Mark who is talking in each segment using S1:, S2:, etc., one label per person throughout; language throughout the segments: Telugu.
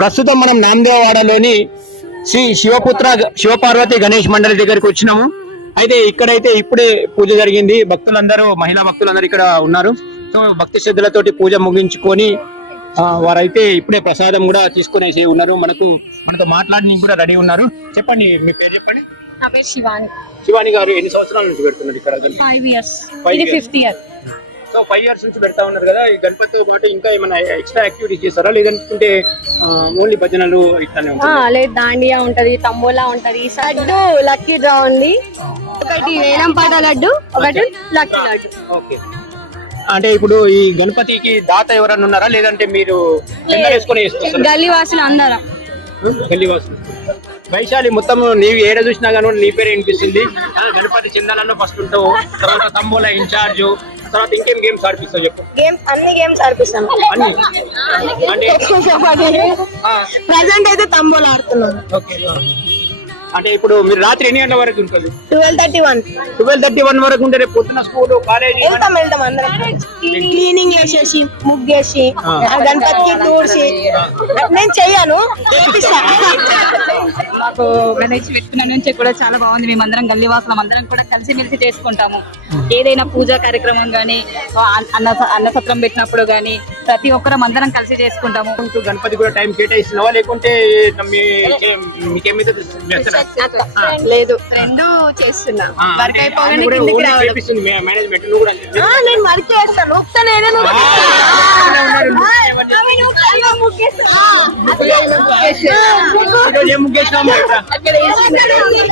S1: ప్రస్తుతం మనం నామదేవవాడలోని శ్రీ శివపుత్ర శివపార్వతి గణేష్ మండలి దగ్గరికి వచ్చినాము. అయితే ఇక్కడైతే ఇప్పుడే పూజ జరిగింది. భక్తులందరూ మహిళా భక్తులందరూ ఇక్కడ ఉన్నారు. సో భక్తి శ్రద్ధలతోటి పూజ ముగించుకొని వారైతే ఇప్పుడే ప్రసాదం కూడా తీసుకునేసి ఉన్నారు. మనకు మనతో మాట్లాడడానికి కూడా రెడీ ఉన్నారు. చెప్పండి మీ పేరు చెప్పండి?
S2: నా పేరు శివాని.
S1: శివాని గారు ఎన్ని సంవత్సరాల నుంచి పెడుతున్నారు ఇక్కడ?
S2: Five years. Fifth year
S1: so five years నుంచి పెడతా ఉన్నారు కదా ఈ గణపతితో పాటు ఇంకా ఏమైనా ఎక్స్ట్రా యాక్టివిటీస్ చేస్తారా? లేదంటే ఓన్లీ భజనలు ఇట్లానే
S2: లేదు దాండియా ఉంటది తంబోలా ఉంటది లడ్డు లక్కీ డ్రా ఉంది. ఒకటి వేలం పాట లడ్డు ఒకటి లక్కీ లడ్డు.
S1: ఓకే. అంటే ఇప్పుడు ఈ గణపతికి దాత ఎవరన్నా ఉన్నారా? లేదంటే మీరు చందా వేసుకొని వేసుకొస్తారా?
S2: గల్లీ వాసులు అందరం.
S1: గల్లీవాసులు. వైశాలి మొత్తం నీవు ఏడ చూసినా కానీ నీ పేరు వినిపిస్తుంది. గణపతి చందాలలో ఫస్ట్ ఉంటావు. తర్వాత తంబోలా ఇన్ఛార్జ్ తర్వాత ఇంకేం గేమ్స్ ఆడిపిస్తావు చెప్పు.
S2: గేమ్స్ అన్ని గేమ్స్ ఆడిపిస్తాం
S1: అన్ని? అంటే
S2: ప్రజెంట్ అయితే తంబోలా ఆడుతున్నాం
S1: ఓకే అంటే ఇప్పుడు మీరు రాత్రి ఎన్ని గంటల వరకు ఉంటుంది
S2: twelve thirty one.
S1: Twelve thirty one వరకు ఉంటే రేపు పొద్దున స్కూల్ కాలేజ్?
S2: వెళ్తాం వెళ్తాం అందరం. క్లీనింగ్ చేసేసి ముగ్గేసి గణపతికి తూడ్చి నేను చెయ్యను.
S3: మాకు గణేష్ వ్యక్తుల నుంచి కూడా చాలా బాగుంది. మేమందరం గల్లీవాసులం అందరం కూడా కలిసిమెలిసి చేసుకుంటాము. ఏదైనా పూజా కార్యక్రమం గానీ అన్న అన్నసత్రం పెట్టినప్పుడు గానీ ప్రతి ఒక్కరం అందరం కలిసి చేసుకుంటాము.
S1: గణపతి కూడా టైం కేటాయిస్తున్నావా? లేకుంటే మీకేమైతే?
S2: లేదు. రెండు చేస్తున్నా. వర్క్ అయిపోగానే కిందికి రావడం. ఆ, నేను వర్క్ చేస్తాను అవి నువ్వు? అక్కడ వేసి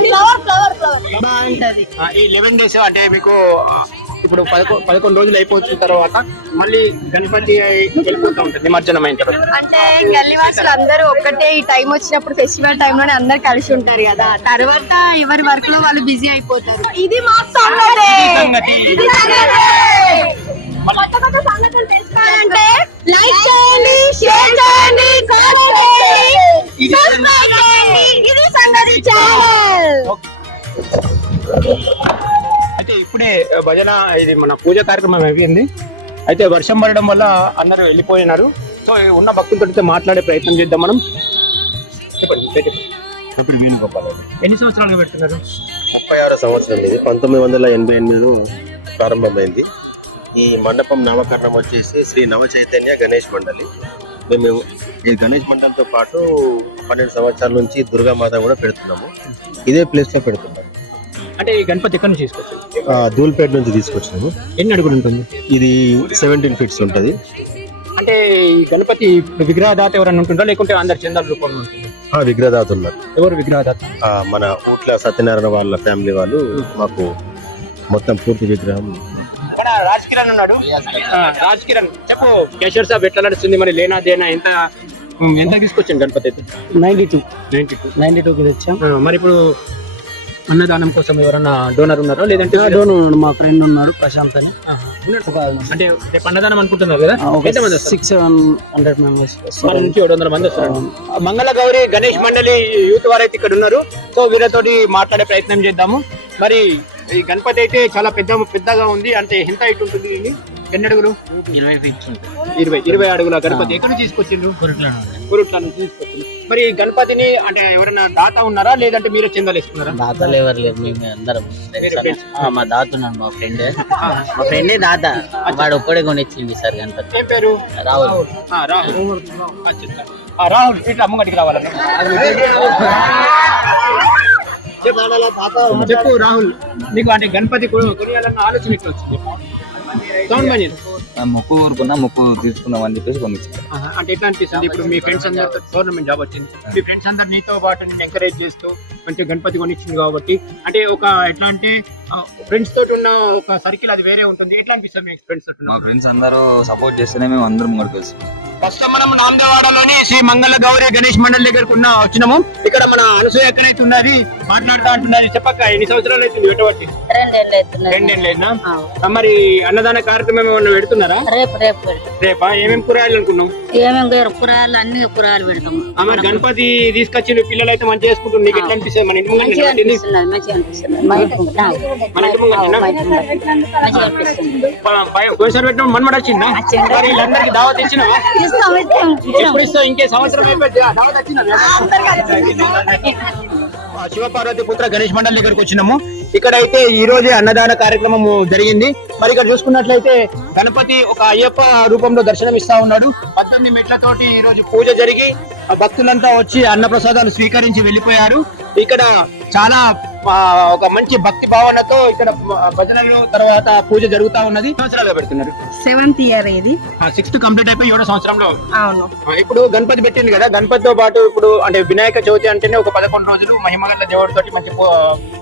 S2: ఫ్లవర్ ఫ్లవర్ ఫ్లవర్ బాగుంటది.
S1: ఆ, ఈ లెవెన్ డేస్ అంటే మీకు ఆ, ఇప్పుడు పదకొ పదకొండు రోజులు అయిపోతున్న తర్వాత మళ్ళీ గణపతి వెళ్ళిపోతా ఉంటుంది నిమజ్జనం అయిన తర్వాత.
S2: అంటే గల్లీవాసులు అందరూ ఒక్కటే ఈ టైం వచ్చినప్పుడు ఫెస్టివల్ టైం లోనే అందరు కలిసి ఉంటారు కదా. తర్వాత ఎవరి వర్క్లో వాళ్ళు బిజీ అయిపోతారు. ఇది మా సంగతి!
S1: సంగతి.
S2: ఇది సంగతి. కొత్త కొత్త సంగతులు తెలుసుకోవాలంటే లైక్ చేయండి షేర్ చేయండి కామెంట్ చేయండి.
S1: భజన ఇది మన పూజ కార్యక్రమం అయిపోయింది. అయితే వర్షం పడడం వల్ల అందరూ వెళ్ళిపోయినారు. సో ఉన్న భక్తులతో మాట్లాడే ప్రయత్నం చేద్దాం మనం. చెప్పండి.
S4: ఇప్పుడు వేణుగోపాల్
S1: ఎన్ని సంవత్సరాలుగా పెడుతున్నారు?
S4: ముప్పై ఆరో సంవత్సరం ఇది. పంతొమ్మిది వందల ఎనభై ఎనిమిదిలో ప్రారంభమైంది. ఈ మండపం నామకరణం వచ్చేసి శ్రీ నవ చైతన్య గణేష్ మండలి. మేము ఈ గణేష్ మండలితో పాటు పన్నెండు సంవత్సరాల నుంచి దుర్గామాత కూడా పెడుతున్నాము. ఇదే ప్లేస్లో పెడుతున్నాము.
S1: అంటే ఈ గణపతి ఎక్కడి నుంచి తీసుకొచ్చారు?
S4: ఆ, ధూల్పేట నుంచి తీసుకొచ్చినాము.
S1: ఎన్ని అడుగులు ఉంటుంది?
S4: ఇది సెవెంటీన్ ఫీట్స్ ఉంటుంది.
S1: అంటే ఈ గణపతి విగ్రహదాత ఎవరైనా ఉంటుందా లేకుంటే అందరు చందాల రూపంలో ఉంటుంది
S4: ఆ, విగ్రహదాత ఉన్నారు.
S1: ఎవరు విగ్రహదాత?
S4: ఆ, మన ఊట్ల సత్యనారాయణ వాళ్ళ ఫ్యామిలీ వాళ్ళు మాకు మొత్తం పూర్తి విగ్రహం.
S1: ఇక్కడ రాజ్ కిరణ్ ఉన్నాడు. ఆ, రాజ్ కిరణ్ చెప్పు కేశర్ సాబ్ ఎట్లా నడుస్తుంది మరి? లేనా దేనా ఎంత ఉమ్, ఎంత తీసుకొచ్చాను గణపతి అయితే?
S5: Ninety two
S1: ninety two
S5: ninety టూకి తెచ్చాం
S1: మరి ఇప్పుడు అన్నదానం కోసం ఎవరన్నా డోనర్ ఉన్నారో? లేదంటే
S5: డోన్ ఉన్నాడు మా ఫ్రెండ్ ఉన్నాడు ప్రశాంత్ అని.
S1: అంటే రేపు అన్నదానం అనుకుంటున్నారు కదా? ఎంతమంది?
S5: సిక్స్ సెవెన్ హండ్రెడ్ మెంబర్స్
S1: మన నుంచి ఏడు వందల మంది వస్తారు. మంగళ గౌరి గణేష్ మండలి యూత్ వారు అయితే ఇక్కడ ఉన్నారు. సో వీళ్ళతోటి మాట్లాడే ప్రయత్నం చేద్దాము. మరి ఈ గణపతి అయితే చాలా పెద్ద పెద్దగా ఉంది. అంటే ఎంత హైట్ ఉంటుంది ఇది ఎన్ని అడుగులు?
S5: ఇరవై
S1: ఇరవై ఇరవై అడుగుల గణపతి ఎక్కడ తీసుకొచ్చిండ్రు? కురుట్ల నుంచి తీసుకొచ్చిండ్రు. మరి గణపతిని అంటే ఎవరైనా దాత ఉన్నారా? లేదంటే మీరే చందాలు వేసుకున్నారా?
S5: దాతలు ఎవరు లేరు మేము అందరం. మా దాత ఉన్నాడు మా ఫ్రెండ్. మా ఫ్రెండే దాత. వాడు ఒక్కడే కొనిచ్చింది సార్ గణపతి.
S1: ఏం పేరు?
S5: రాహుల్.
S1: రాహుల్. రాహుల్. ఇట్లా అమ్మగడికి రావాలని చెప్పు- రాహుల్. నీకు అంటే గణపతి కొనియాలన్న ఆలోచన ఎట్లా వచ్చింది? సౌండ్ చేయి.
S6: ముక్కు ఊరుకున్నా ముక్కు తీసుకుందాం అని చెప్పేసి
S1: ఆహా, అంటే ఎట్లా అనిపిస్తుంది? ఇప్పుడు మీ ఫ్రెండ్స్ అందరితో గవర్నమెంట్ జాబ్ వచ్చింది. మీ ఫ్రెండ్స్ అందరు నీతో పాటు ఎంకరేజ్ చేస్తూ మంచి గణపతి కొనిచ్చింది కాబట్టి అంటే ఒక ఎట్లా అంటే ఫ్రెండ్స్ తోటి ఉన్న ఒక సర్కిల్ అది వేరే ఉంటుంది. ఎట్లా అనిపిస్తుంది మీ ఫ్రెండ్స్ తోటి
S6: మా ఫ్రెండ్స్ అందరూ సపోర్ట్ చేస్తేనే మేము అందరం ముంగడికి వస్తాం
S1: ఫస్ట్ మనం నామదేవాడలోని శ్రీ మంగళ గౌరి గణేష్ మండలి దగ్గరకు ఉన్న వచ్చినాము. ఇక్కడ మన అనసూయ ఎక్కడైతే ఉన్నది మాట్లాడుతూ అంటున్నది చెప్పక్క ఎన్ని సంవత్సరాలు అయితే పెట్టబట్టి
S2: రెండేళ్ళు అవుతున్నారు
S1: రెండేళ్ళు అయినా మరి అన్నదాన కార్యక్రమం ఏమైనా పెడుతున్నారా?
S2: రేపు రేపు.
S1: రేపా? ఏమేమి కూరగాయలు అనుకున్నాం
S2: ఏమేమి కూరగాయలు అన్ని కూరగాయలు పెడతాం
S1: మరి గణపతి తీసుకొచ్చి పిల్లలు అయితే మంచిగా చేసుకుంటుంది నీకు ఎట్లా అనిపిస్తుంది? అనిపిస్తుంది మన ఇంటి ముందు
S3: మంచిగా. అనిపిస్తున్నది మంచిగా ముందు.
S1: మన ఇంటి పోయినసారి పెట్టిన మన్మడ వచ్చిందా. మరి వీళ్ళందరికీ దావత్. ఎప్పుడు ఇస్తావు? ఇంకే సంవత్సరం అయిపోయింది. ఆ దావత్ వచ్చిందా ఆ శివపార్వతి పుత్ర గణేష్ మండలి దగ్గరకు వచ్చినాము. ఇక్కడ అయితే ఈ రోజే అన్నదాన కార్యక్రమం జరిగింది. మరి ఇక్కడ చూసుకున్నట్లయితే గణపతి ఒక అయ్యప్ప రూపంలో దర్శనం ఇస్తా ఉన్నాడు. పద్దెనిమిది మెట్లతోటి ఈ రోజు పూజ జరిగి ఆ భక్తులంతా వచ్చి అన్న ప్రసాదాలు స్వీకరించి వెళ్ళిపోయారు. ఇక్కడ చాలా ఒక మంచి భక్తి భావనతో ఇక్కడ భజనలు తర్వాత పూజ జరుగుతా ఉన్నది. సంవత్సరాలుగా పెడుతున్నారు?
S3: సెవెంత్ ఇయర్ ఇది.
S1: సిక్స్త్ కంప్లీట్ అయిపోయి ఏడో సంవత్సరంలో.
S3: అవును.
S1: ఇప్పుడు గణపతి పెట్టింది కదా గణపతితో పాటు ఇప్పుడు అంటే వినాయక చవితి అంటేనే ఒక పదకొండు రోజులు మహిమగల దేవుడితోటి మంచి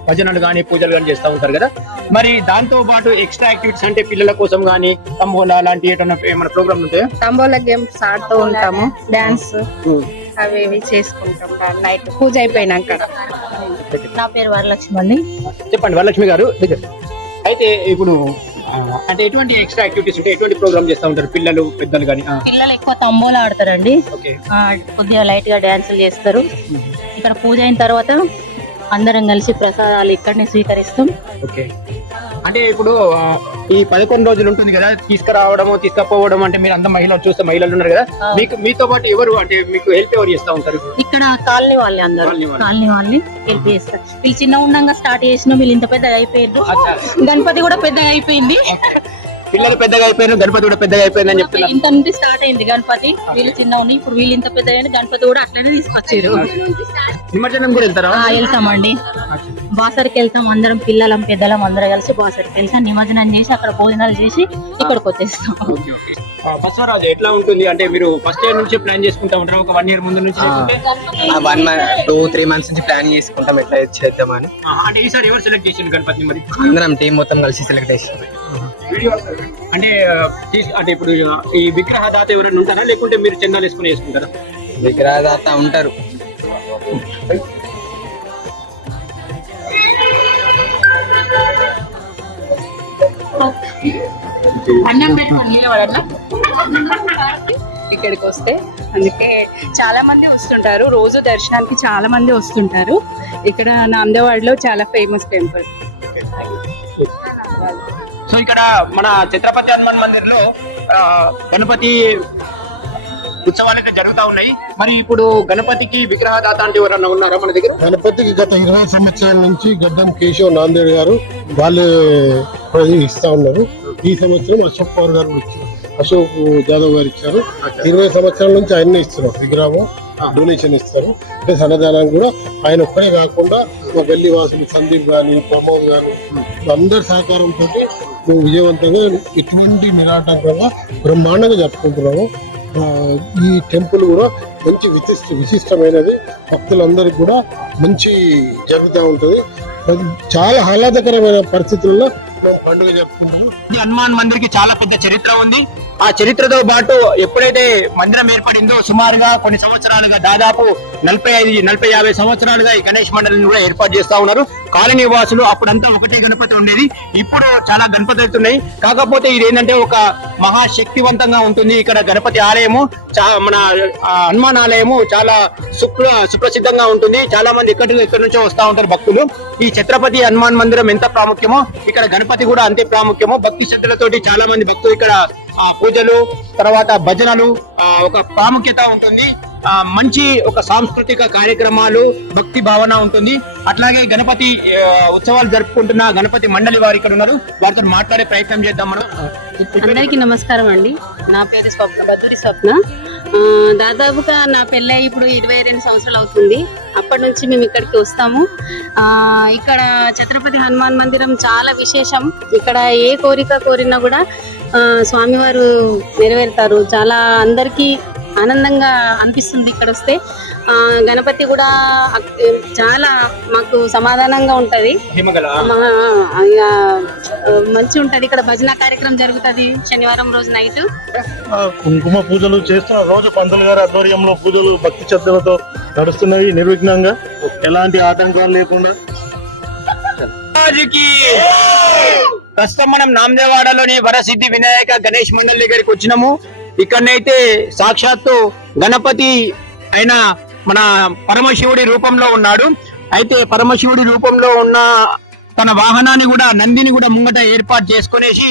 S1: భజనలు కానీ పూజలు కానీ చేస్తూ ఉంటారు కదా. మరి దాంతో పాటు ఎక్స్ట్రా యాక్టివిటీస్ అంటే పిల్లల కోసం కానీ తంబోలా లాంటి ఏమైనా ప్రోగ్రామ్ ఉంటాయా
S3: తంబోలా గేమ్స్ ఆడుతూ ఉంటాము డాన్స్ అవి ఇవి చేసుకుంటాం నైట్. పూజ అయిపోయినాక. నా పేరు వరలక్ష్మి అండి.
S1: చెప్పండి వరలక్ష్మి గారు అయితే ఇప్పుడు అంటే ఎటువంటి ఎక్స్ట్రా యాక్టివిటీస్ ఉంటాయి? ఎటువంటి ప్రోగ్రామ్ చేస్తూ ఉంటారు? పిల్లలు పెద్దలు కానీ
S3: పిల్లలు ఎక్కువ తంబోలా ఆడతారండి. కొద్దిగా లైట్గా డాన్సులు చేస్తారు. ఇక్కడ పూజ అయిన తర్వాత అందరం కలిసి ప్రసాదాలు ఇక్కడనే స్వీకరిస్తాం.
S1: ఓకే. అంటే ఇప్పుడు ఈ పదకొండు రోజులు ఉంటుంది కదా తీసుకురావడము తీసుకపోవడం అంటే మీరు అంత మహిళలు చూస్తే మహిళలు ఉన్నారు కదా. మీకు మీతో పాటు ఎవరు అంటే మీకు హెల్ప్ ఎవరు చేస్తా ఉంటారు?
S3: ఇక్కడ కాలనీ వాళ్ళే అందరూ.
S1: కాలనీ వాళ్ళే.
S3: కాలనీ వాళ్ళే హెల్ప్ చేస్తారు. వీళ్ళు చిన్న ఉండంగా స్టార్ట్ చేసిన వీళ్ళు ఇంత పెద్దగా అయిపోయారు. గణపతి కూడా పెద్దగా అయిపోయింది.
S1: పిల్లలు పెద్దగా అయిపోయారు గణపతి కూడా పెద్దగా అయిపోయిందని చెప్తున్నారు.
S3: ఇంత నుండి స్టార్ట్ అయింది గణపతి. వీళ్ళు చిన్న ఉన్నాయి ఇప్పుడు వీళ్ళు ఇంత పెద్ద అయ్యారు గణపతి కూడా అట్లనే తీసుకొచ్చారు.
S1: నిమజ్జనం కూడా వెళ్తారా?
S3: ఆ, వెళ్తామండి బాసరికి వెళ్తాం అందరం పిల్లలం పెద్దలం అందరం కలిసి బాసరికి వెళ్తాం. నిమజ్జనం చేసి అక్కడ భోజనాలు చేసి ఇక్కడికి వచ్చేస్తాం.
S1: బసవరాజు ఎట్లా ఉంటుంది? అంటే మీరు ఫస్ట్ ఇయర్ నుంచి ప్లాన్ చేసుకుంటా ఉంటారు? ఒక వన్ ఇయర్ ముందు నుంచి?
S7: One month two three months నుంచి ప్లాన్ చేసుకుంటాం. ఎట్లా చేద్దామని.
S1: ఆ, అంటే ఈసారి ఎవరు సెలెక్ట్ చేసింది గణపతిని మరి?
S7: అందరం టీం మొత్తం కలిసి సెలెక్ట్ చేసి
S1: అంటే అంటే ఇప్పుడు ఈ విగ్రహదాత ఎవరైనా ఉంటారా? లేకుంటే మీరు చందాలు వేసుకుని వేసుకుంటారా
S7: విగ్రహదాత ఉంటారు.
S3: అన్నం పెట్టుకొని నిలబడాలా? ఇక్కడికి వస్తే. అందుకే చాలా మంది వస్తుంటారు. రోజు దర్శనానికి చాలా మంది వస్తుంటారు. ఇక్కడ నాందేవాడలో చాలా ఫేమస్ టెంపుల్
S1: సో ఇక్కడ మన ఛత్రపతి హనుమాన్ మందిర్లో గణపతి ఉత్సవాలు అయితే జరుగుతా ఉన్నాయి. మరి ఇప్పుడు గణపతికి విగ్రహదాత అంటే ఎవరన్నా ఉన్నారా మన దగ్గర?
S8: గణపతికి గత ఇరవై సంవత్సరాల నుంచి గడ్డం కేశవ్ నాందేడ్ గారు వాళ్ళే ఇస్తా ఉన్నారు. ఈ సంవత్సరం అశోక్ పవర్ గారు కూడా ఇచ్చారు అశోక్ జాదవ్ గారు ఇచ్చారు. ఇరవై సంవత్సరాల నుంచి ఆయన్నే ఇస్తున్నారు. విగ్రహం డొనేషన్ ఇస్తారు. అంటే అన్నదానం కూడా ఆయన ఒక్కడే కాకుండా మా గల్లీ వాసులు సందీప్ గాని ప్రమోద్ గాని అందరి సహకారంతో మేము విజయవంతంగా ఎటువంటి నిరాటంకంగా బ్రహ్మాండంగా జరుపుకుంటున్నాము. ఈ టెంపుల్ కూడా మంచి విశిష్ట విశిష్టమైనది. భక్తులందరికీ కూడా మంచి జరుగుతూ ఉంటుంది. చాలా ఆహ్లాదకరమైన పరిస్థితుల్లో పండుగ జరుపుకుంటున్నాము
S1: ఈ హనుమాన్ మందిర్కి చాలా పెద్ద చరిత్ర ఉంది. ఆ చరిత్రతో పాటు ఎప్పుడైతే మందిరం ఏర్పడిందో సుమారుగా కొన్ని సంవత్సరాలుగా దాదాపు నలభై ఐదు నలభై యాభై సంవత్సరాలుగా ఈ గణేష్ మండలిని కూడా ఏర్పాటు చేస్తా ఉన్నారు. కాలనీ వాసులు అప్పుడంతా ఒకటే గణపతి ఉండేది. ఇప్పుడు చాలా గణపతి అవుతున్నాయి కాకపోతే ఇది ఏంటంటే ఒక మహాశక్తివంతంగా ఉంటుంది ఇక్కడ గణపతి ఆలయము. మన ఆ, హనుమాన్ ఆలయము చాలా సుప్ర సుప్రసిద్ధంగా ఉంటుంది. చాలా మంది ఎక్కడి ఎక్కడి నుంచో వస్తా ఉంటారు భక్తులు. ఈ ఛత్రపతి హనుమాన్ మందిరం ఎంత ప్రాముఖ్యమో ఇక్కడ గణపతి కూడా అంతే ప్రాముఖ్యమో. భక్తి శ్రద్ధలతోటి చాలా మంది భక్తులు ఇక్కడ ఆ పూజలు తర్వాత భజనలు ఆ, ఒక ప్రాముఖ్యత ఉంటుంది. మంచి ఒక సాంస్కృతిక కార్యక్రమాలు భక్తి భావన ఉంటుంది. అట్లాగే గణపతి ఉత్సవాలు జరుపుకుంటున్న గణపతి మండలి వారు ఇక్కడ ఉన్నారు. వారితో మాట్లాడే ప్రయత్నం చేద్దాం మనం.
S9: అందరికీ నమస్కారం అండి. నా పేరు స్వప్న బద్దూరి స్వప్న. దాదాపుగా నా పెళ్ళై ఇప్పుడు ఇరవై రెండు సంవత్సరాలు అవుతుంది. అప్పటి నుంచి మేము ఇక్కడికి వస్తాము. ఇక్కడ ఛత్రపతి హనుమాన్ మందిరం చాలా విశేషం. ఇక్కడ ఏ కోరిక కోరినా కూడా స్వామివారు నెరవేరుతారు. చాలా అందరికీ ఆనందంగా అనిపిస్తుంది ఇక్కడ వస్తే గణపతి కూడా చాలా మాకు సమాధానంగా ఉంటది. మంచి ఉంటది ఇక్కడ భజన కార్యక్రమం జరుగుతది శనివారం రోజు నైట్.
S8: కుంకుమ పూజలు చేస్తున్న రోజు పంతులు గారి ఆధ్వర్యంలో పూజలు భక్తి శ్రద్ధలతో నడుస్తున్నవి నిర్విఘ్నంగా. ఎలాంటి ఆటంకాలు లేకుండా.
S1: ప్రస్తుతం మనం నామదేవాడలోని వరసిద్ధి వినాయక గణేష్ మండలి దగ్గరికి వచ్చినాము. ఇక్కడనైతే సాక్షాత్తు గణపతి అయిన మన పరమశివుడి రూపంలో ఉన్నాడు. అయితే పరమశివుడి రూపంలో ఉన్న తన వాహనాన్ని కూడా నందిని కూడా ముంగట ఏర్పాటు చేసుకునేసి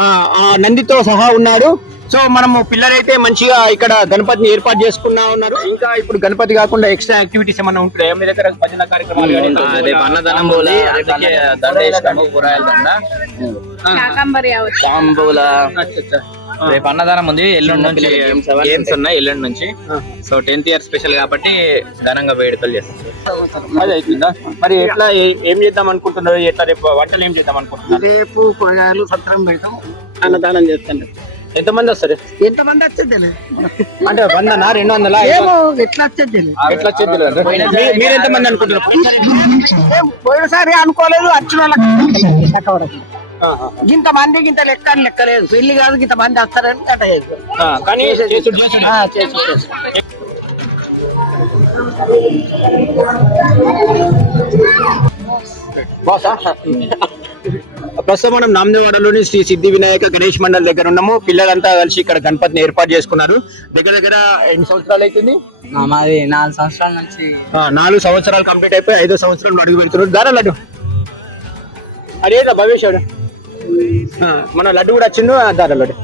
S1: ఆ నందితో సహా ఉన్నాడు. సో మనము పిల్లలైతే మంచిగా ఇక్కడ గణపతిని ఏర్పాటు చేసుకున్నా ఉన్నారు. ఇంకా ఇప్పుడు గణపతి కాకుండా ఎక్స్ట్రా యాక్టివిటీస్ ఏమైనా ఉంటాయా మీ దగ్గర భజన కార్యక్రమాలు కానీ?
S5: రేపు అన్నదానం పోలే అందుకే దండ వేసినాము కూరగాయల దండ.
S6: రేపు అన్నదానం ఉంది ఎల్లుండి నుంచి గేమ్స్ ఉన్నాయి ఎల్లుండి నుంచి. సో టెన్త్ ఇయర్ స్పెషల్ కాబట్టి ఘనంగా వేడుకలు చేస్తాం.
S1: అది అవుతుందా మరి ఎట్లా ఏ- చేద్దాం అనుకుంటున్నారు? ఎట్లా రేపు వంటలు ఏం చేద్దాం అనుకుంటున్నారు?
S7: రేపు కూరగాయలు సత్రం పెడతాం.
S1: అన్నదానం చేస్తాను. ఎంతమంది వస్తారు?
S7: ఎంతమంది వచ్చేది
S1: అంటే వందనా రెండు వందల?
S7: ఏమో ఎట్లా వచ్చేది
S1: ఎట్లా వచ్చేది మీరు ఎంతమంది అనుకుంటున్నారు?
S7: పోయినసారి అనుకోలేదు వచ్చిన ఇంత మంది ఇంత లెక్క అని లెక్క లేదు. పెళ్ళి కాదు ఇంత మంది వస్తారని అట్ట
S1: ప్రస్తుతం మనం నామదేవాడలోని శ్రీ సిద్ధి వినాయక గణేష్ మండల్ దగ్గర ఉన్నాము. పిల్లలంతా కలిసి ఇక్కడ గణపతిని ఏర్పాటు చేసుకున్నారు. దగ్గర దగ్గర ఎన్ని సంవత్సరాలు అవుతుంది?
S5: మాది నాలుగు సంవత్సరాల నుంచి
S1: నాలుగు సంవత్సరాలు కంప్లీట్ అయిపోయి ఐదో సంవత్సరం అడుగు పెడుతున్నారు. దారా లడ్డు. అదేదా భవేష్ వాడు. ఆ, మన లడ్డు కూడా వచ్చిండు ఆ, దారా లడ్డు.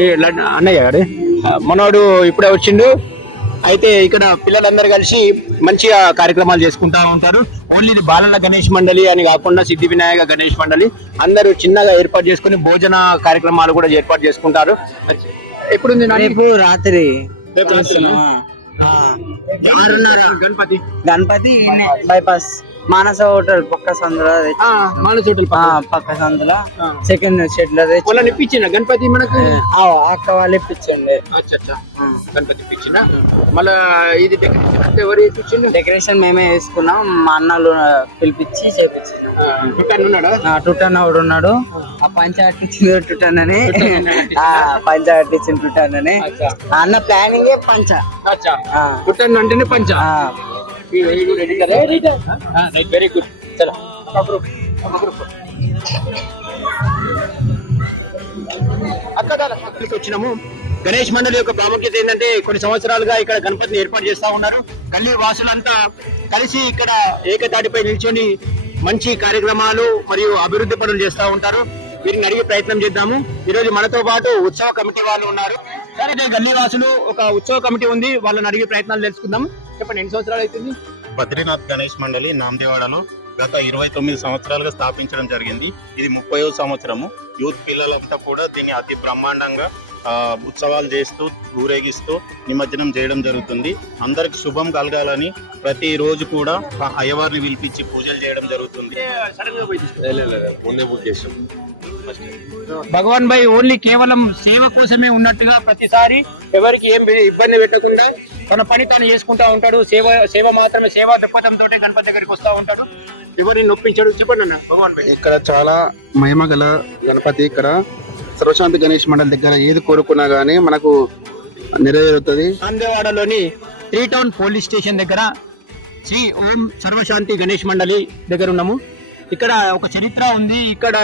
S1: ఏ లడ్డు అన్నయ్య గారు మనోడు ఇప్పుడే వచ్చిండు. అయితే ఇక్కడ పిల్లలందరూ కలిసి మంచిగా కార్యక్రమాలు చేసుకుంటా ఉంటారు. ఓన్లీ ఇది బాలల గణేష్ మండలి అని కాకుండా సిద్ధి వినాయక గణేష్ మండలి. అందరూ చిన్నగా ఏర్పాటు చేసుకుని భోజన కార్యక్రమాలు కూడా ఏర్పాటు చేసుకుంటారు?
S5: రేపు రాత్రి.
S1: గణపతి.
S5: గణపతి బైపాస్. మానస హోటల్ పక్క సందులో
S1: మానస హోటల్.
S5: పక్క. సందులో. సెకండ్ షెడ్లో
S1: వాళ్ళని ఇప్పించిన గణపతి మనకు?
S5: అక్క వాళ్ళు ఇప్పించండి.
S1: గణపతి ఇప్పించిన మళ్ళా ఇది డెకరేషన్ ఎవరు ఇప్పించిండు
S5: డెకరేషన్ మేమే వేసుకున్నాం మా అన్నలు పిలిపించి చేపించినాం టుటన్ ఒకడు ఉన్నాడు ఆ పంచ అట్టించింది టుటన్ అని ఆ పంచ అట్టించింది టుటన్ అని అన్న ప్లానింగ్ పంచ.
S1: చుట్టాన్ని అంటేనే పంచ. వెరీ గుడ్ వెరీ గుడ్ చలో. అక్కడికి వచ్చినాము. గణేష్ మండలి యొక్క ప్రాముఖ్యత ఏంటంటే కొన్ని సంవత్సరాలుగా ఇక్కడ గణపతిని ఏర్పాటు చేస్తా ఉన్నారు. గల్లీ వాసులంతా కలిసి ఇక్కడ ఏకతాటిపై నిల్చొని మంచి కార్యక్రమాలు మరియు అభివృద్ధి పనులు చేస్తూ ఉంటారు. వీరిని అడిగే ప్రయత్నం చేద్దాము. ఈరోజు మనతో పాటు ఉత్సవ కమిటీ వాళ్ళు ఉన్నారు. సరే ఇదే గల్లీ వాసులు ఒక ఉత్సవ కమిటీ ఉంది. వాళ్ళని అడిగే ప్రయత్నాలు తెలుసుకుందాం. చెప్పండి ఎన్ని సంవత్సరాలు అవుతుంది?
S4: బద్రీనాథ్ గణేష్ మండలి నామదేవాడలో గత ఇరవై తొమ్మిది సంవత్సరాలుగా స్థాపించడం జరిగింది. ఇది ముప్పై సంవత్సరము. యూత్ పిల్లలంతా కూడా దీన్ని అతి బ్రహ్మాండంగా ఉత్సవాలు చేస్తూ ఊరేగిస్తూ నిమజ్జనం చేయడం జరుగుతుంది. అందరికి శుభం కలగాలని ప్రతి రోజు కూడా ఆ అయ్యవారిని పిలిపించి పూజలు చేయడం జరుగుతుంది.
S1: భగవాన్ భాయ్ ఓన్లీ కేవలం సేవ కోసమే ఉన్నట్టుగా ప్రతిసారి ఎవరికి ఏం ఇబ్బంది పెట్టకుండా తన పని తాను చేసుకుంటా ఉంటాడు. సేవ సేవ మాత్రమే సేవా దృక్పథంతో గణపతి దగ్గరికి వస్తా ఉంటాడు. ఎవరిని నొప్పించాడు. చెప్పండి అన్న. భగవాన్ భాయ్
S10: ఇక్కడ చాలా మహిమ గల గణపతి. ఇక్కడ సర్వశాంతి గణేష్ మండలి దగ్గర ఏది కోరుకున్నా గానీ మనకు నెరవేరుతుంది.
S1: నాందేవాడలోని త్రీ టౌన్ పోలీస్ స్టేషన్ దగ్గర శ్రీ ఓం సర్వశాంతి గణేష్ మండలి దగ్గర ఉన్నాము. ఇక్కడ ఒక చరిత్ర ఉంది. ఇక్కడ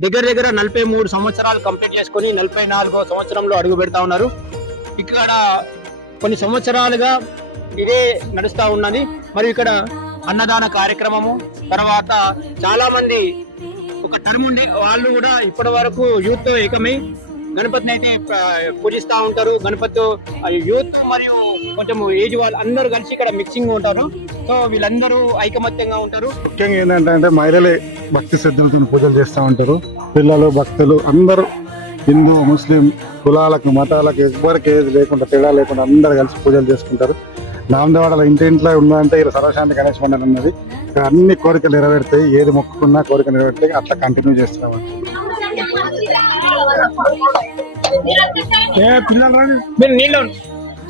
S1: దగ్గర దగ్గర నలభై మూడు సంవత్సరాలు కంప్లీట్ చేసుకొని నలభై నాలుగో సంవత్సరంలో అడుగు పెడతా ఉన్నారు. ఇక్కడ కొన్ని సంవత్సరాలుగా ఇదే నడుస్తూ ఉన్నది. మరియు ఇక్కడ అన్నదాన కార్యక్రమము తర్వాత చాలామంది ఒక టర్మ్ ఉండే వాళ్ళు కూడా ఇప్పటి వరకు యూత్ ఏకమై గణపతిని అయితే పూజిస్తూ పూజిస్తా ఉంటారు. గణపతితో యూత్ మరియు కొంచెం ఏజ్ వాళ్ళు అందరూ కలిసి ఇక్కడ మిక్సింగ్ ఉంటారు. సో వీళ్ళందరూ ఐకమత్యంగా ఉంటారు.
S10: ముఖ్యంగా ఏంటంటే మహిళలే భక్తి శ్రద్ధలతో పూజలు చేస్తూ ఉంటారు. పిల్లలు భక్తులు అందరూ హిందూ ముస్లిం కులాలకు మతాలకు ఎవరికి ఏది లేకుండా తేడా లేకుండా అందరు కలిసి పూజలు చేసుకుంటారు. నామదేవాడలో ఇంటి ఇంట్లో ఉందంటే ఇక్కడ సర్వశాంతి గణేష్ మండలి ఉన్నది. ఇక్కడ అన్ని కోరికలు నెరవేరుతాయి. ఏది మొక్కుకున్నా కోరిక నెరవేరుతాయి. అట్లా కంటిన్యూ చేస్తున్నాం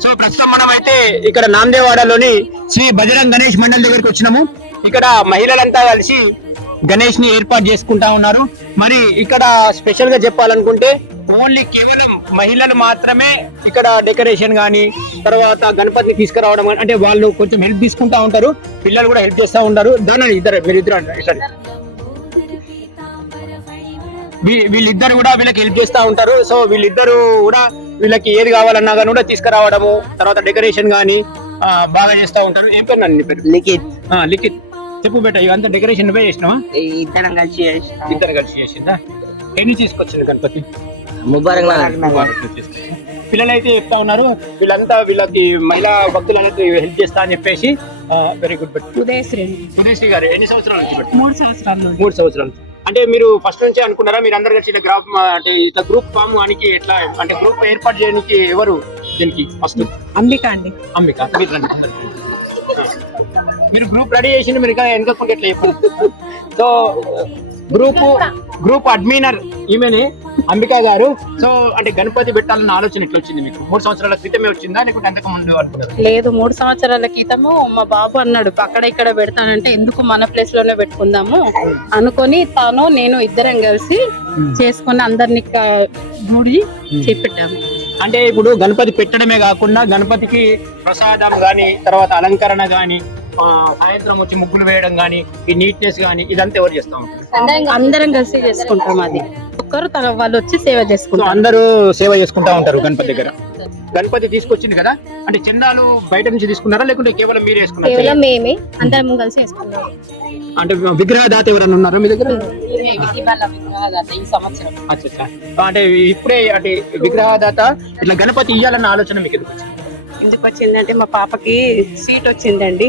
S1: సో ప్రస్తుతం మనం అయితే ఇక్కడ నాందేవాడలోని శ్రీ బజరంగ్ గణేష్ మండలి దగ్గరికి వచ్చినాము. ఇక్కడ మహిళలంతా కలిసి గణేష్ని ఏర్పాటు చేసుకుంటా ఉన్నారు. మరి ఇక్కడ స్పెషల్గా చెప్పాలనుకుంటే ఓన్లీ కేవలం మహిళలు మాత్రమే ఇక్కడ డెకరేషన్ గాని తర్వాత గణపతిని తీసుకురావడం గాని అంటే వాళ్ళు కొంచెం హెల్ప్ తీసుకుంటా ఉంటారు. పిల్లలు కూడా హెల్ప్ చేస్తా ఉంటారు. దాని ఇద్దరు మీరు ఇద్దరు అంటారు వీళ్ళిద్దరు కూడా వీళ్ళకి హెల్ప్ చేస్తా ఉంటారు. సో వీళ్ళిద్దరు కూడా వీళ్ళకి ఏది కావాలన్నా కానీ కూడా తీసుకురావడము తర్వాత డెకరేషన్ కానీ బాగా చేస్తా ఉంటారు. ఏం పేరు నీ పేరు?
S5: లిఖిత్.
S1: లిఖిత్. చెప్పు బేట ఇవంతా డెకరేషన్ నువ్వే చేసినావా?
S5: ఇద్దరం కలిసి.
S1: ఇద్దరు కలిసి చేసిందా? ఎన్ని తీసుకొచ్చింది గణపతి?
S5: ముబారక్ నగర్.
S1: పిల్లలు అయితే చెప్తా ఉన్నారు వీళ్ళంతా వీళ్ళకి మహిళా భక్తులు అనేది హెల్ప్ చేస్తా అని చెప్పేసి very good but
S3: Udayasri
S1: Suresh garu ఎన్ని సంవత్సరాల నుంచి
S3: మూడు సంవత్సరాలు
S1: మూడు సంవత్సరాలు అంటే మీరు ఫస్ట్ నుంచి అనుకున్నారా మీరు అందరు కలిసి ఇట్లా గ్రాఫ్ అంటే ఇట్లా గ్రూప్ ఫామ్ అని ఎట్లా అంటే గ్రూప్ ఏర్పాటు చేయడానికి ఎవరు దీనికి ఫస్ట్
S3: అంబిక అండి.
S1: అంబిక మీరు రండి అందరు. మీరు గ్రూప్ రెడీ చేసింది మీరు ఇంకా వెనకకుండా ఎట్లా చెప్పండి? సో గ్రూప్ గ్రూప్ అడ్మినర్ ఈమెనే అంబిక గారు. సో అంటే గణపతి పెట్టాలన్న ఆలోచన ఎట్లా వచ్చింది మీకు? మూడు సంవత్సరాల క్రితమే వచ్చిందా? లేకుంటే అంతకు ముందు?
S9: లేదు మూడు సంవత్సరాల క్రితము మా బాబు అన్నాడు అక్కడ ఇక్కడ పెడతానంటే ఎందుకు మన ప్లేస్లోనే పెట్టుకుందాము? అనుకొని తాను నేను ఇద్దరం కలిసి చేసుకుని అందరిని గుడి చేపెట్టాము.
S1: అంటే ఇప్పుడు గణపతి పెట్టడమే కాకుండా గణపతికి ప్రసాదం గాని తర్వాత అలంకరణ గాని సాయంత్రం వచ్చి ముగ్గులు వేయడం గాని ఈ నీట్నెస్ గాని ఇదంతా ఎవరు చేస్తా
S9: అందరం కలిసి చేసుకుంటాం అది. ఒక్కరు తన వాళ్ళు వచ్చి సేవ
S1: సో
S9: చేసుకుంటాం
S1: అందరూ సేవ చేసుకుంటా ఉంటారు గణపతి దగ్గర. గణపతి తీసుకొచ్చింది కదా? అంటే చందాలు బయట నుంచి తీసుకున్నారా? లేకుంటే కేవలం మీరు
S9: కేవలం
S1: వేసుకున్నారా
S9: మేమే అందరం కలిసి చేసుకున్నాం.
S1: అంటే విగ్రహదాత ఎవరైనా ఉన్నారా మీ దగ్గర. అంటే ఇప్పుడే అంటే విగ్రహదాత ఇట్లా గణపతి ఇయ్యాలన్న ఆలోచన మీకు ఎందుకు వచ్చింది?
S9: ఎందుకు వచ్చిందంటే మా పాపకి సీట్ వచ్చిందండి.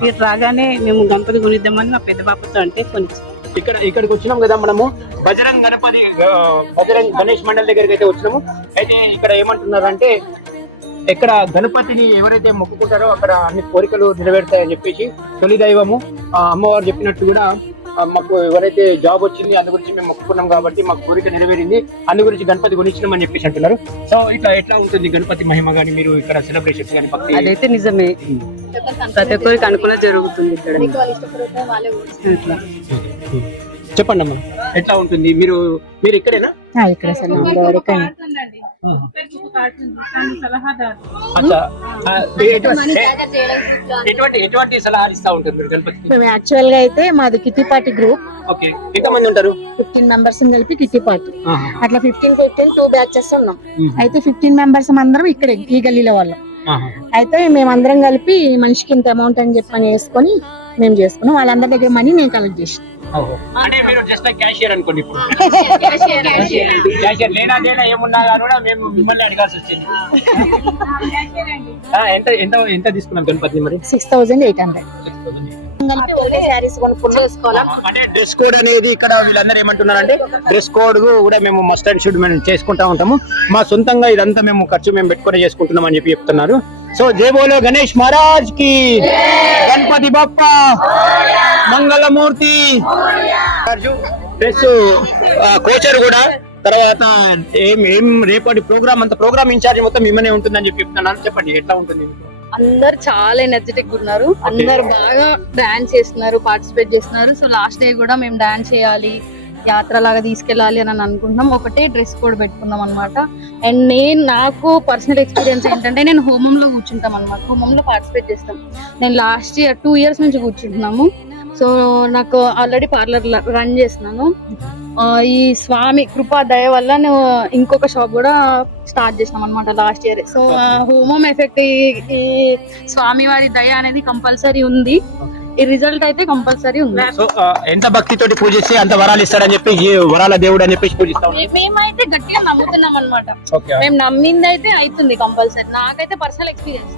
S9: సీట్ రాగానే మేము గణపతి కొనిద్దామని మా పెద్ద పాపతో అంటే కొనిచ్చాం
S1: ఇక్కడ ఇక్కడికి వచ్చినాం కదా మనము. బజరంగ్ గణపతి బజరంగ్ గణేష్ మండల్ దగ్గరికి అయితే వచ్చినాము. అయితే ఇక్కడ ఏమంటున్నారు అంటే ఇక్కడ గణపతిని ఎవరైతే మొక్కుకుంటారో అక్కడ అన్ని కోరికలు నెరవేరుతాయని చెప్పేసి తొలి దైవము ఆ అమ్మవారు చెప్పినట్టు కూడా మాకు ఎవరైతే జాబ్ వచ్చింది అందు గురించి మేము మొక్కుకున్నాం కాబట్టి మాకు కోరిక నెరవేరింది. అందు గురించి గణపతి కొనిచ్చినాం అని చెప్పేసి అంటున్నారు. సో ఇట్లా ఎట్లా ఉంటుంది గణపతి మహిమ గాని మీరు ఇక్కడ సెలబ్రేషన్స్ కానీ భక్తి
S9: అదైతే నిజమే. ప్రతి ఒక్కరికి అనుకూలం జరుగుతుంది ఇక్కడ.
S1: చెప్పండి అమ్మ. ఎట్లా ఉంటుంది? మీరు మీరు ఇక్కడేనా?
S9: ఇక్కడ
S1: ఎటువంటి ఎటువంటి ఎటువంటి సలహాలు ఇస్తా ఉంటారు మీరు గణపతికి?
S2: మేము యాక్చువల్గా అయితే మాది కిట్టి పార్టీ గ్రూప్
S1: ఓకే. ఎంత మంది ఉంటారు
S2: ఫిఫ్టీన్ మెంబర్స్ కలిపి కిట్టి పార్టీ. అట్లా ఫిఫ్టీన్ ఫిఫ్టీన్ టూ బ్యాచెస్ ఉన్నాం. అయితే ఫిఫ్టీన్ మెంబర్స్ అందరం ఇక్కడ ఈ గల్లీలో వాళ్ళం. అయితే మేమందరం కలిపి మనిషికి ఇంత అమౌంట్ అని చెప్పని వేసుకొని మేము చేసుకున్నాం. వాళ్ళందరి దగ్గర మనీ మేము కలెక్ట్ చేసినాం.
S1: అంటే మీరు జస్ట్ క్యాషియర్ అనుకోండి ఇప్పుడు. క్యాషియర్ లేనా లేనా ఏమున్నా కానీ కూడా మేము మిమ్మల్ని అడగాల్సి వచ్చింది. ఆ, ఎంత ఎంత ఎంత తీసుకున్నాం గణపతి మరి?
S2: Six thousand eight hundred.
S1: అంటే డ్రెస్ కోడ్ అనేది ఇక్కడ వీళ్ళందరూ ఏమంటున్నారంటే డ్రెస్ కోడ్ కూడా మేము మస్ట్ అండ్ షుడ్ మేము చేసుకుంటా ఉంటాము. మా సొంతంగా ఇదంతా మేము ఖర్చు మేము పెట్టుకొని చేసుకుంటున్నాం అని చెప్పి చెప్తున్నారు. సో జై బోలో గణేష్ మహారాజ్కి. గణపతి బప్ప. మంగళమూర్తి. ప్లస్ కోచర్ కూడా. తర్వాత ఏం ఏం రేపటి ప్రోగ్రామ్ అంత ప్రోగ్రామ్ ఇన్ఛార్జ్ మొత్తం మిమ్మల్ని ఉంటుందని చెప్పి చెప్తున్నాను. చెప్పండి ఎట్లా ఉంటుంది?
S9: అందరు చాలా ఎనర్జెటిక్ ఉన్నారు. అందరు బాగా డాన్స్ చేస్తున్నారు పార్టిసిపేట్ చేస్తున్నారు. సో లాస్ట్ డే కూడా మేము డాన్స్ చేయాలి. యాత్ర లాగా తీసుకెళ్ళాలి అని అనుకుంటున్నాం. ఒకటే డ్రెస్ కోడ్ పెట్టుకున్నాం అనమాట అండ్ నేను నాకు పర్సనల్ ఎక్స్పీరియన్స్ ఏంటంటే నేను హోమంలో కూర్చుంటాం అనమాట హోమంలో పార్టిసిపేట్ చేస్తాం. నేను లాస్ట్ ఇయర్ టూ ఇయర్స్ నుంచి కూర్చుంటున్నాము. సో నాకు ఆల్రెడీ పార్లర్ రన్ చేస్తున్నాను. ఈ స్వామి కృపా దయ వల్ల నేను ఇంకొక షాప్ కూడా స్టార్ట్ చేసినాం అనమాట లాస్ట్ ఇయర్ సో హోమం ఎఫెక్ట్ ఈ స్వామి వారి దయ అనేది కంపల్సరీ ఉంది. ఈ రిజల్ట్ అయితే కంపల్సరీ ఉంది.
S1: సో ఎంత భక్తితోటి పూజిస్తే అంత వరాలు ఇస్తాడని చెప్పి ఈ వరాల దేవుడు అని చెప్పేసి పూజిస్తా
S9: మే- మేమైతే గట్టిగా నమ్ముతున్నాం అనమాట
S1: ఓకే
S9: మేము నమ్మింది అయితే అవుతుంది కంపల్సరీ నాకైతే పర్సనల్ ఎక్స్పీరియన్స్